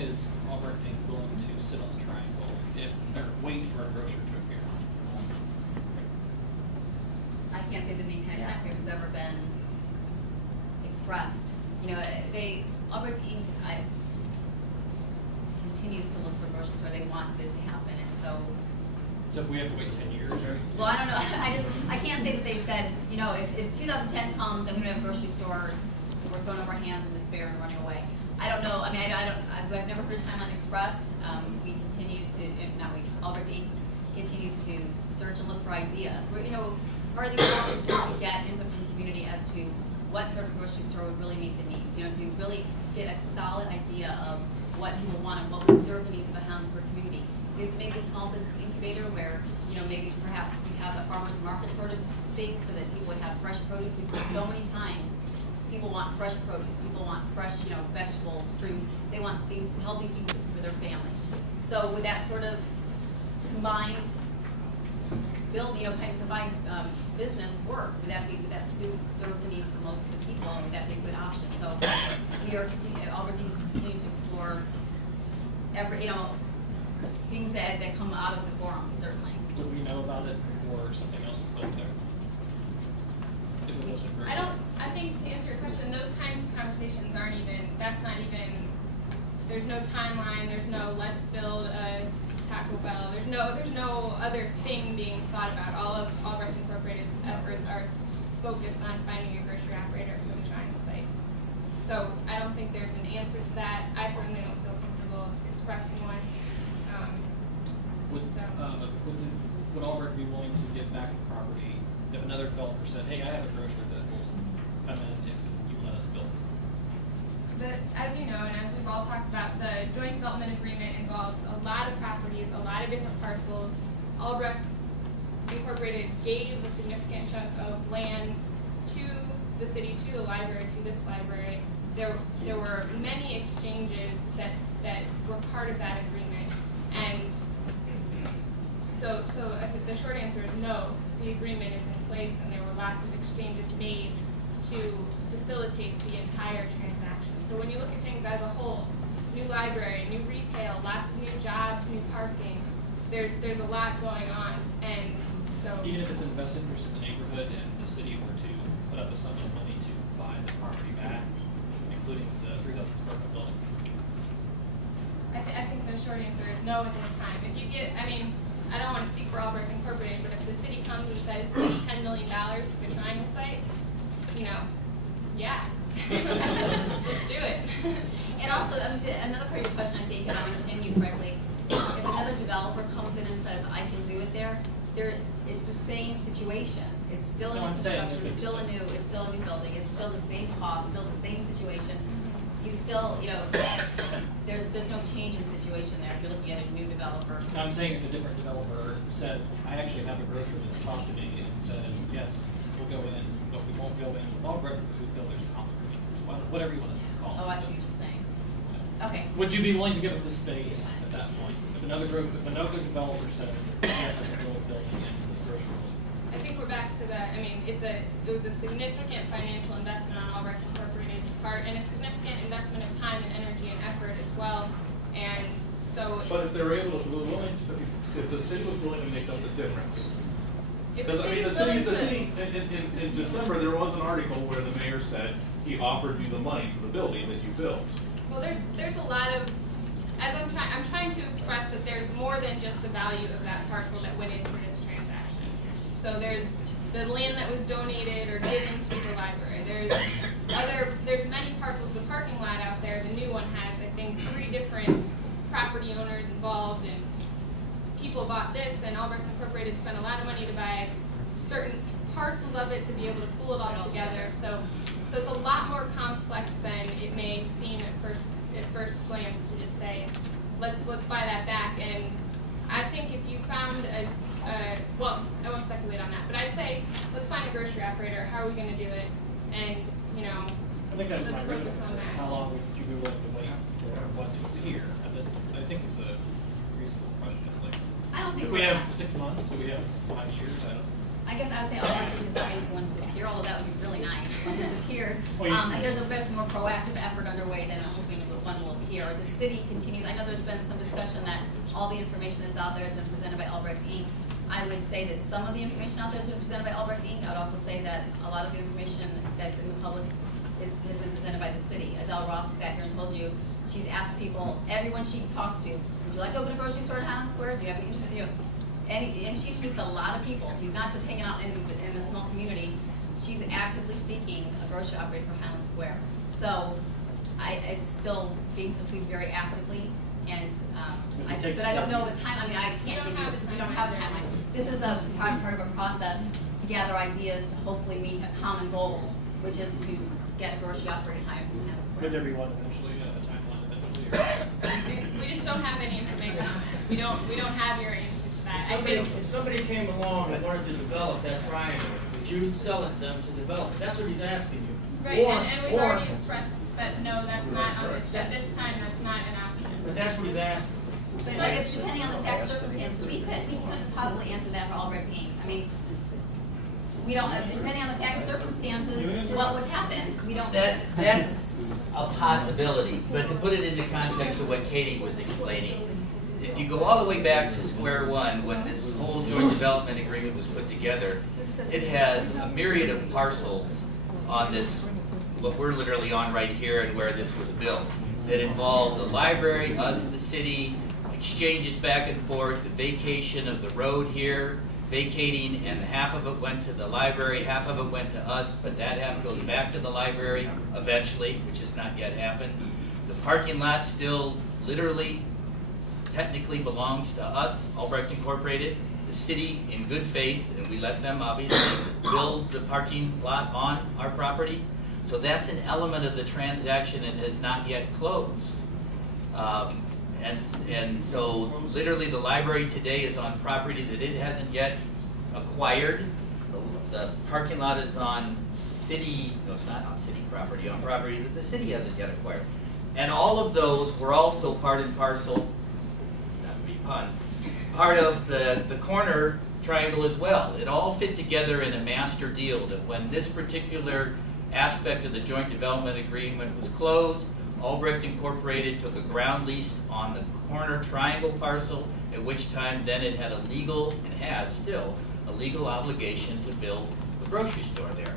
is Albrecht Inc willing to sit on the triangle or wait for a grocer to appear? I can't say that any kind of time frame has ever been expressed. You know, Albrecht Inc. Continues to look for a grocery store. They want it to happen, and so. So if we have to wait 10 years, or? Well, I don't know. I can't say that they've said, you know, if 2010 comes and we have a grocery store, we're throwing up our hands in despair and running away. I don't know. I mean, I've never heard a timeline expressed. We continue to, Albrecht Inc. continues to search and look for ideas. We're, you know, part of these problems is to get input from the community as to what sort of grocery store would really meet the needs. You know, to really get a solid idea of what people want and what would serve the needs of a Highland Square community. Is maybe a small business incubator where, you know, maybe perhaps you have a farmer's market sort of thing so that people would have fresh produce. We've heard so many times people want fresh produce, people want fresh, you know, vegetables, fruits. They want things, healthy things for their families. So with that sort of combined combined business work, would that serve the needs of most of the people, and would that be a good option? So we are already continuing to explore things that come out of the forums, certainly. Do we know about it before something else is built there? If it wasn't great. I think to answer your question, those kinds of conversations aren't even, there's no timeline, there's no let's build a Taco Bell, there's no other thing being thought about. All of Albrecht Incorporated's efforts are focused on finding a grocery operator for the triangle site. So I don't think there's an answer to that. I certainly don't feel comfortable expressing one. Would Albrecht be willing to give back the property if another developer said, hey, I have a grocer that will come in if you let us build? But as you know, and as we've all talked about, the joint development agreement involves a lot of properties, a lot of different parcels. Albrecht Incorporated gave a significant chunk of land to the city, to the library, to this library. There were many exchanges that were part of that agreement, and so I think the short answer is no. The agreement is in place, and there were lots of exchanges made to facilitate the entire transaction. So when you look at things as a whole, new library, new retail, lots of new jobs, new parking, there's a lot going on, and so even if it's in the best interest of the neighborhood and the city were to put up a sum of money to buy the property back, including the 3,000 square foot building. I think the short answer is no at this time. If you get, I don't want to speak for Albrecht Incorporated, but if the city comes and says $10 million for the triangle site, yeah, let's do it. And also, another part of your question, I think, if I'm understanding you correctly, if another developer comes in and says, I can do it there, it's the same situation. It's still a new construction, it's still a new building, it's still the same cost, still the same situation. You still, there's no change in situation there if you're looking at a new developer. I'm saying if a different developer said, I actually have a grocer that's talked to me and said, yes, we'll go in, but we won't go in with Albrecht because we feel there's a conflict of interest, whatever you want to call it. Oh, I see what you're saying. Okay. Would you be willing to give up the space at that point? If another developer said, yes, I can build a building and the grocery building. I think we're back to that. It was a significant financial investment on Albrecht Incorporated's part, and a significant investment of time and energy and effort as well. And so, but if they were if the city was willing to make up the difference, because the city in December there was an article where the mayor said he offered you the money for the building that you built. Well, there's a lot of, as I'm trying to express that there's more than just the value of that parcel that went into this transaction. So there's the land that was donated or given to the library. There's many parcels. The parking lot out there, the new one has, I think, 3 different property owners involved, and people bought this, and Albrecht Incorporated spent a lot of money to buy certain parcels of it to be able to pull it all together. So it's a lot more complex than it may seem at first glance to just say, let's buy that back. And I think if you found well, I won't speculate on that, but I'd say let's find a grocery operator. How are we going to do it? And I think that was my original concern. How long would you be willing to wait for what to appear? I think it's a reasonable question. I don't think if we have 6 months, do we have 5 years? I I guess I would say Albrecht is not ready for one to appear, although that would be really nice if one had appeared. Well, And there's a much more proactive effort underway than I'm hoping one will appear. The city continues, I know there's been some discussion that all the information that's out there has been presented by Albrecht Inc. I would say that some of the information out there has been presented by Albrecht Inc. I would also say that a lot of the information that's in the public has been presented by the city. As Al Ross sat here and told you, she's asked people, everyone she talks to, would you like to open a grocery store in Highland Square? Do you have any interest in and she meets a lot of people. She's not just hanging out in a small community. She's actively seeking a grocery operator for Highland Square. So it's still being pursued very actively. And but I don't know the time. I mean, I can't give you. We don't have a timeline. This is a part of a process to gather ideas to hopefully meet a common goal, which is to get a grocery operator in Highland Square. Could there be one eventually, a timeline eventually? We just don't have any information on that. We don't have your answer to that. If somebody came along and wanted to develop that triangle, would you sell it to them to develop? That's what he's asking you. Right, and we've already expressed that no, that's not on the, at this time that's not an option. But that's what he's asking. But I guess depending on the fact circumstances, we couldn't possibly answer that for Albrecht Inc. I mean, we don't. Depending on the fact circumstances, what would happen? We don't. That's a possibility, but to put it into context of what Katie was explaining, if you go all the way back to square one, when this whole joint development agreement was put together, it has a myriad of parcels on this, what we're literally on right here and where this was built, that involve the library, us, the city, exchanges back and forth, the vacation of the road here, vacating, and half of it went to the library, half of it went to us, but that half goes back to the library eventually, which has not yet happened. The parking lot still literally, technically belongs to us, Albrecht Incorporated. The city, in good faith, and we let them obviously build the parking lot on our property. So that's an element of the transaction that has not yet closed. And so literally the library today is on property that it hasn't yet acquired. The parking lot is on city, no, it's not on city property, on property that the city hasn't yet acquired. And all of those were also part and parcel, not to be pun, part of the corner triangle as well. It all fit together in a master deal that when this particular aspect of the joint development agreement was closed, Albrecht Incorporated took a ground lease on the corner triangle parcel, at which time then it had a legal, and has still, a legal obligation to build a grocery store there.